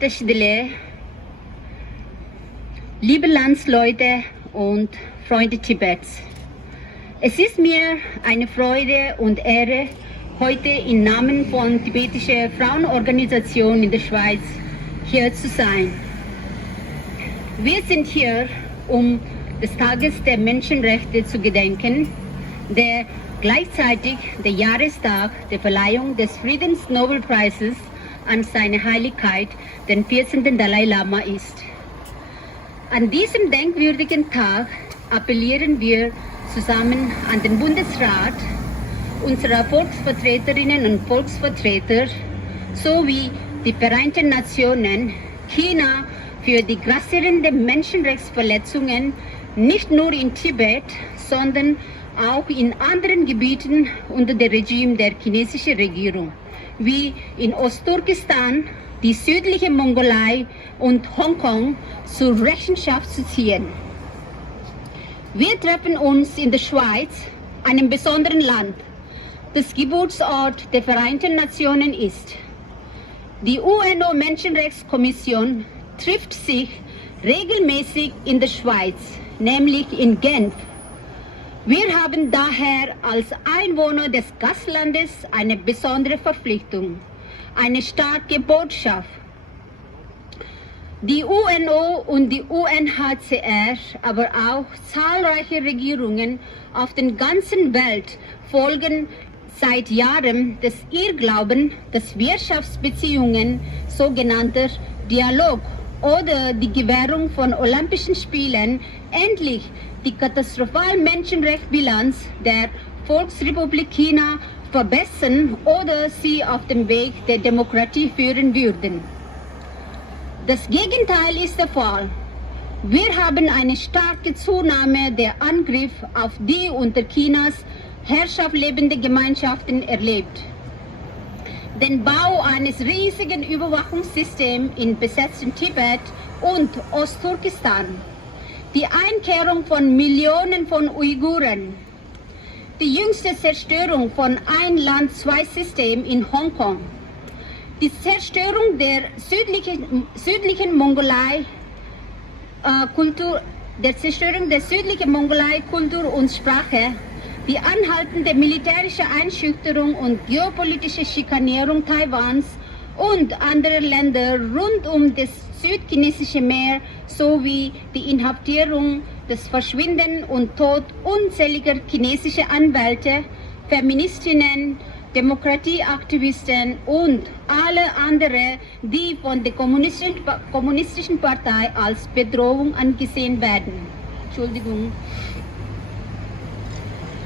Tashdile, liebe Landsleute und Freunde Tibets. Es ist mir eine Freude und Ehre, heute im Namen von tibetischer Frauenorganisation in der Schweiz hier zu sein. Wir sind hier, um des Tages der Menschenrechte zu gedenken, der gleichzeitig der Jahrestag der Verleihung des Friedensnobelpreises an seine Heiligkeit, den 14. Dalai Lama ist. An diesem denkwürdigen Tag appellieren wir zusammen an den Bundesrat, unsere Volksvertreterinnen und Volksvertreter sowie die Vereinten Nationen, China für die grassierenden Menschenrechtsverletzungen nicht nur in Tibet, sondern auch in anderen Gebieten unter dem Regime der chinesischen Regierung, wie in Ostturkestan, die südliche Mongolei und Hongkong zur Rechenschaft zu ziehen. Wir treffen uns in der Schweiz, einem besonderen Land, das Geburtsort der Vereinten Nationen ist. Die UNO-Menschenrechtskommission trifft sich regelmäßig in der Schweiz, nämlich in Genf. Wir haben daher als Einwohner des Gastlandes eine besondere Verpflichtung, eine starke Botschaft. Die UNO und die UNHCR, aber auch zahlreiche Regierungen auf der ganzen Welt folgen seit Jahren des Irrglauben, dass Wirtschaftsbeziehungen, sogenannter Dialog oder die Gewährung von Olympischen Spielen endlich die katastrophale Menschenrechtsbilanz der Volksrepublik China verbessern oder sie auf dem Weg der Demokratie führen würden. Das Gegenteil ist der Fall. Wir haben eine starke Zunahme der Angriffe auf die unter Chinas Herrschaft lebende Gemeinschaften erlebt. Den Bau eines riesigen Überwachungssystems in besetztem Tibet und Ostturkestan, die Einkehrung von Millionen von Uiguren, die jüngste Zerstörung von Ein Land, zwei System in Hongkong, die Zerstörung der südlichen Mongolei, Kultur und Sprache, die anhaltende militärische Einschüchterung und geopolitische Schikanierung Taiwans und anderer Länder rund um das südchinesische Meer sowie die Inhaftierung, das Verschwinden und Tod unzähliger chinesischer Anwälte, Feministinnen, Demokratieaktivisten und alle anderen, die von der kommunistischen Partei als Bedrohung angesehen werden. Entschuldigung.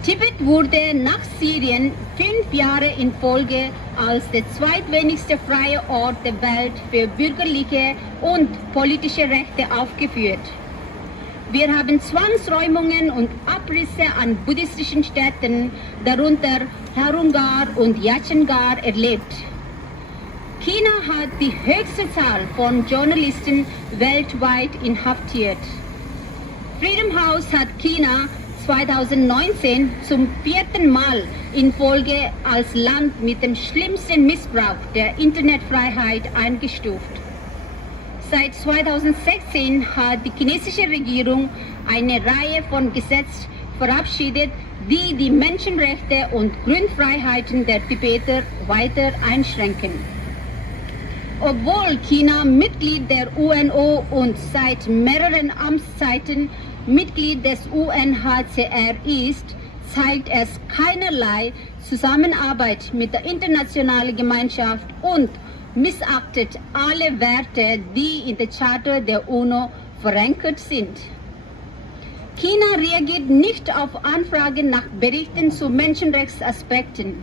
Tibet wurde nach Syrien 5 Jahre in Folge als der zweitwenigste freie Ort der Welt für bürgerliche und politische Rechte aufgeführt. Wir haben Zwangsräumungen und Abrisse an buddhistischen Städten, darunter Harungar und Yachengar, erlebt. China hat die höchste Zahl von Journalisten weltweit inhaftiert. Freedom House hat China 2019 zum 4. Mal in Folge als Land mit dem schlimmsten Missbrauch der Internetfreiheit eingestuft. Seit 2016 hat die chinesische Regierung eine Reihe von Gesetzen verabschiedet, die die Menschenrechte und Grundfreiheiten der Tibeter weiter einschränken. Obwohl China Mitglied der UNO und seit mehreren Amtszeiten Mitglied des UNHCR ist, zeigt es keinerlei Zusammenarbeit mit der internationalen Gemeinschaft und missachtet alle Werte, die in der Charta der UNO verankert sind. China reagiert nicht auf Anfragen nach Berichten zu Menschenrechtsaspekten.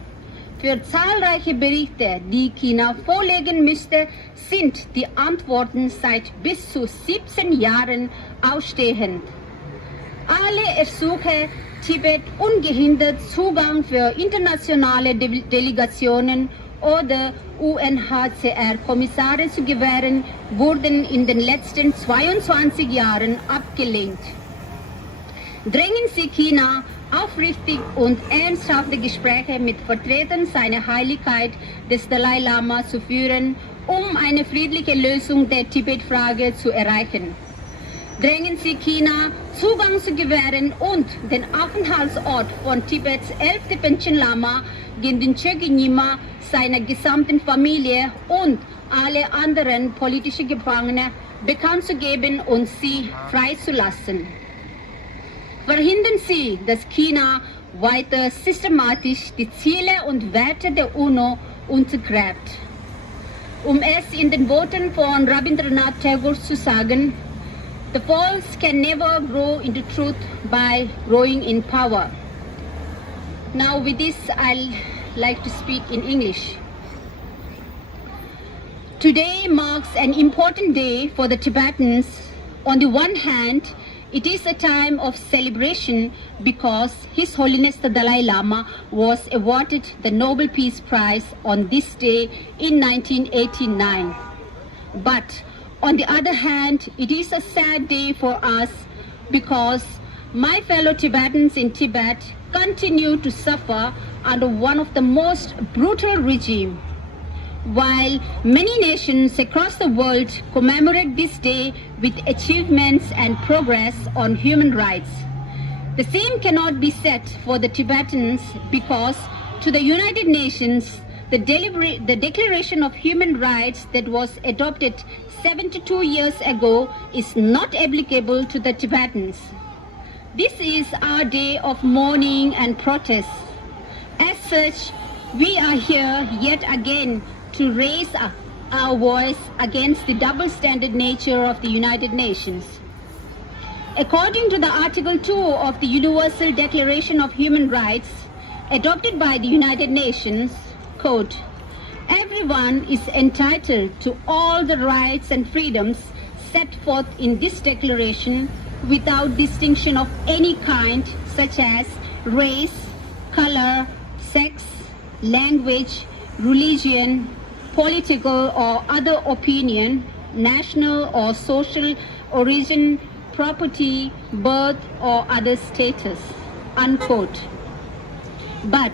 Für zahlreiche Berichte, die China vorlegen müsste, sind die Antworten seit bis zu 17 Jahren ausstehend. Alle Ersuche, Tibet ungehindert Zugang für internationale Delegationen oder UNHCR-Kommissare zu gewähren, wurden in den letzten 22 Jahren abgelehnt. Drängen Sie China aufrichtig und ernsthafte Gespräche mit Vertretern seiner Heiligkeit des Dalai Lama zu führen eine friedliche Lösung der Tibet-Frage zu erreichen. Drängen Sie China, Zugang zu gewähren und den Aufenthaltsort von Tibets 11. Panchen Lama Gendinchögi Nyima, seiner gesamten Familie und alle anderen politischen Gefangene bekannt zu geben und sie freizulassen. Verhindern Sie, dass China weiter systematisch die Ziele und Werte der UNO untergräbt. Es in den Worten von Rabindranath Tagore zu sagen, "The false can never grow into truth by growing in power." Now with this, I'll like to speak in English. Today marks an important day for the Tibetans. On the one hand, it is a time of celebration because His Holiness the Dalai Lama was awarded the Nobel Peace Prize on this day in 1989. But on the other hand, it is a sad day for us because my fellow Tibetans in Tibet continue to suffer under one of the most brutal regimes. While many nations across the world commemorate this day with achievements and progress on human rights, the same cannot be said for the Tibetans because to the United Nations, the Declaration of Human Rights that was adopted 72 years ago is not applicable to the Tibetans. This is our day of mourning and protest. As such, we are here yet again to raise our voice against the double standard nature of the United Nations. According to the Article 2 of the Universal Declaration of Human Rights, adopted by the United Nations, quote, "Everyone is entitled to all the rights and freedoms set forth in this declaration without distinction of any kind, such as race, color, sex, language, religion, political or other opinion, national or social origin, property, birth or other status," unquote. But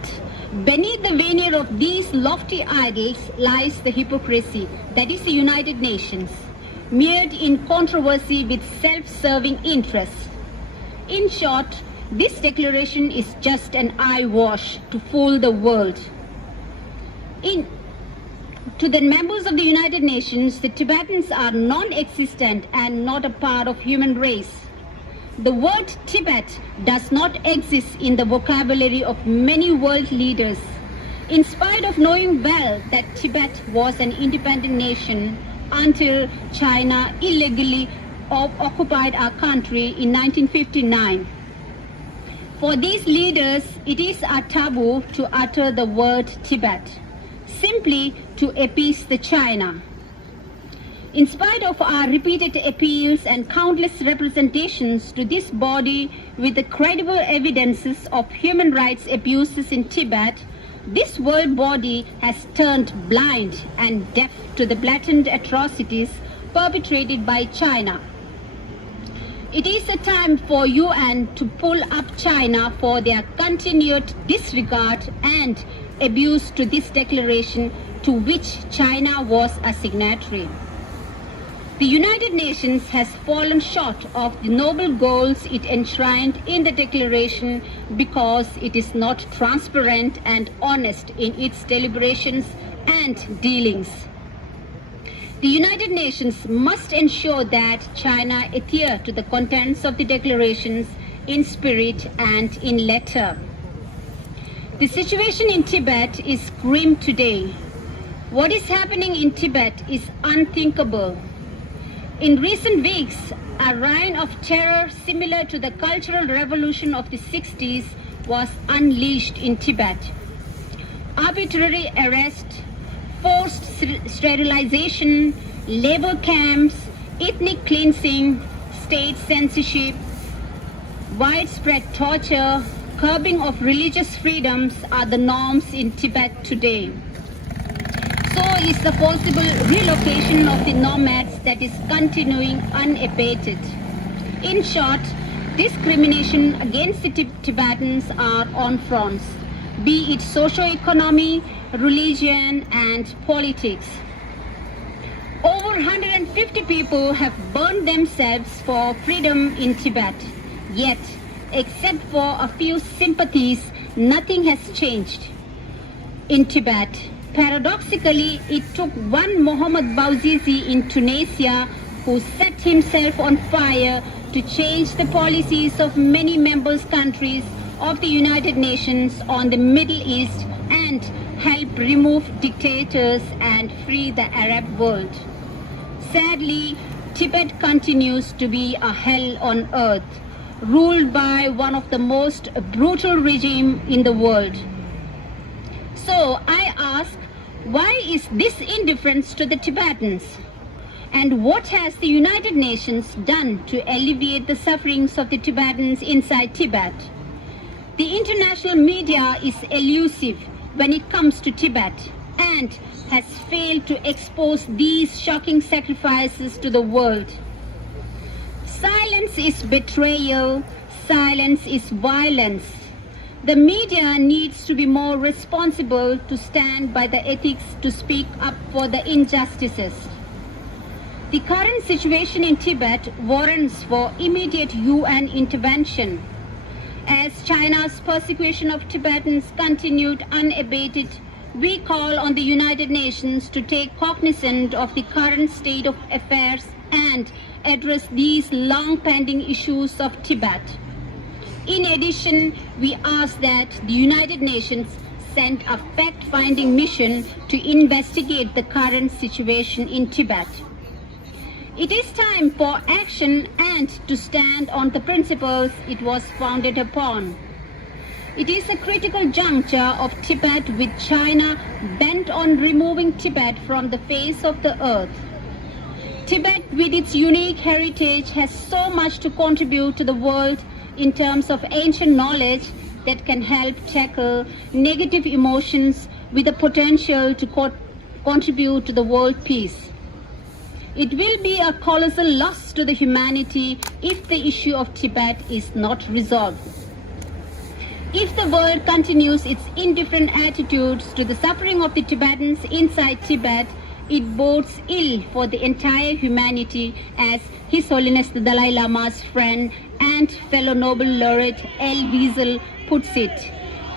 beneath the veneer of these lofty ideals lies the hypocrisy, that is the United Nations, mired in controversy with self-serving interests. In short, this declaration is just an eyewash to fool the world. To the members of the United Nations, the Tibetans are non-existent and not a part of human race. The word Tibet does not exist in the vocabulary of many world leaders. In spite of knowing well that Tibet was an independent nation until China illegally occupied our country in 1959. For these leaders, it is a taboo to utter the word Tibet, simply to appease the China. In spite of our repeated appeals and countless representations to this body with the credible evidences of human rights abuses in Tibet, this world body has turned blind and deaf to the blatant atrocities perpetrated by China. It is a time for UN to pull up China for their continued disregard and abuse to this declaration to which China was a signatory. The United Nations has fallen short of the noble goals it enshrined in the declaration because it is not transparent and honest in its deliberations and dealings. The United Nations must ensure that China adhere to the contents of the declarations in spirit and in letter. The situation in Tibet is grim today. What is happening in Tibet is unthinkable. In recent weeks, a reign of terror similar to the Cultural Revolution of the 60s was unleashed in Tibet. Arbitrary arrest, forced sterilization, labor camps, ethnic cleansing, state censorship, widespread torture, curbing of religious freedoms are the norms in Tibet today. So is the possible relocation of the nomads that is continuing unabated. In short, discrimination against the Tibetans are on fronts, be it socio-economy, religion and politics. Over 150 people have burned themselves for freedom in Tibet. Yet, except for a few sympathies, nothing has changed. In Tibet, paradoxically, it took one Mohammad Bouazizi in Tunisia who set himself on fire to change the policies of many member countries of the United Nations on the Middle East and help remove dictators and free the Arab world. Sadly, Tibet continues to be a hell on earth, ruled by one of the most brutal regimes in the world. So I ask, why is this indifference to the Tibetans? And what has the United Nations done to alleviate the sufferings of the Tibetans inside Tibet? The international media is elusive when it comes to Tibet and has failed to expose these shocking sacrifices to the world. Silence is betrayal, silence is violence. The media needs to be more responsible to stand by the ethics to speak up for the injustices. The current situation in Tibet warrants for immediate UN intervention. As China's persecution of Tibetans continued unabated, we call on the United Nations to take cognizance of the current state of affairs and address these long-pending issues of Tibet. In addition, we ask that the United Nations send a fact-finding mission to investigate the current situation in Tibet. It is time for action and to stand on the principles it was founded upon. It is a critical juncture of Tibet with China bent on removing Tibet from the face of the earth. Tibet, with its unique heritage, has so much to contribute to the world in terms of ancient knowledge that can help tackle negative emotions with the potential to contribute to the world peace. It will be a colossal loss to the humanity if the issue of Tibet is not resolved. If the world continues its indifferent attitudes to the suffering of the Tibetans inside Tibet, it bodes ill for the entire humanity, as His Holiness the Dalai Lama's friend and fellow Nobel laureate Elie Wiesel puts it.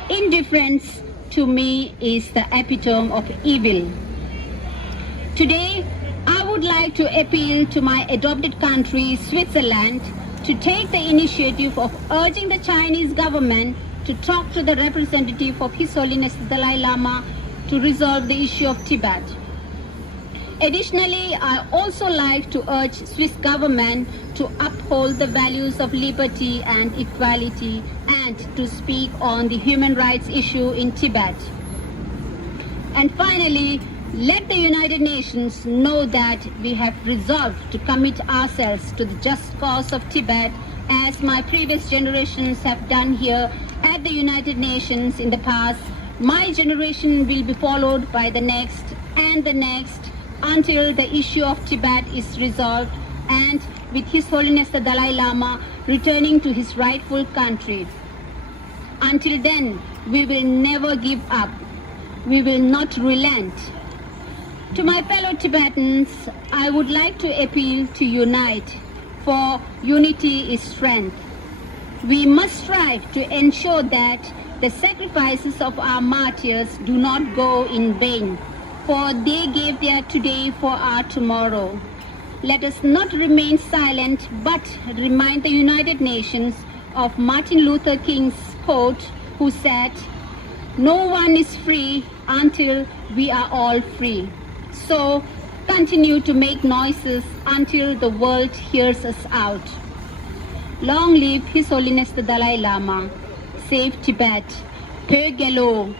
Indifference to me is the epitome of evil. Today, I would like to appeal to my adopted country, Switzerland, to take the initiative of urging the Chinese government to talk to the representative of His Holiness the Dalai Lama to resolve the issue of Tibet. Additionally, I also like to urge Swiss government to uphold the values of liberty and equality and to speak on the human rights issue in Tibet. And finally, let the United Nations know that we have resolved to commit ourselves to the just cause of Tibet, as my previous generations have done here at the United Nations in the past. My generation will be followed by the next and the next until the issue of Tibet is resolved and with His Holiness the Dalai Lama returning to his rightful country. Until then, we will never give up. We will not relent. To my fellow Tibetans, I would like to appeal to unite, for unity is strength. We must strive to ensure that the sacrifices of our martyrs do not go in vain, for they gave their today for our tomorrow. Let us not remain silent, but remind the United Nations of Martin Luther King's quote, who said, "No one is free until we are all free." So, continue to make noises until the world hears us out. Long live His Holiness the Dalai Lama. Save Tibet. Pe Gelo.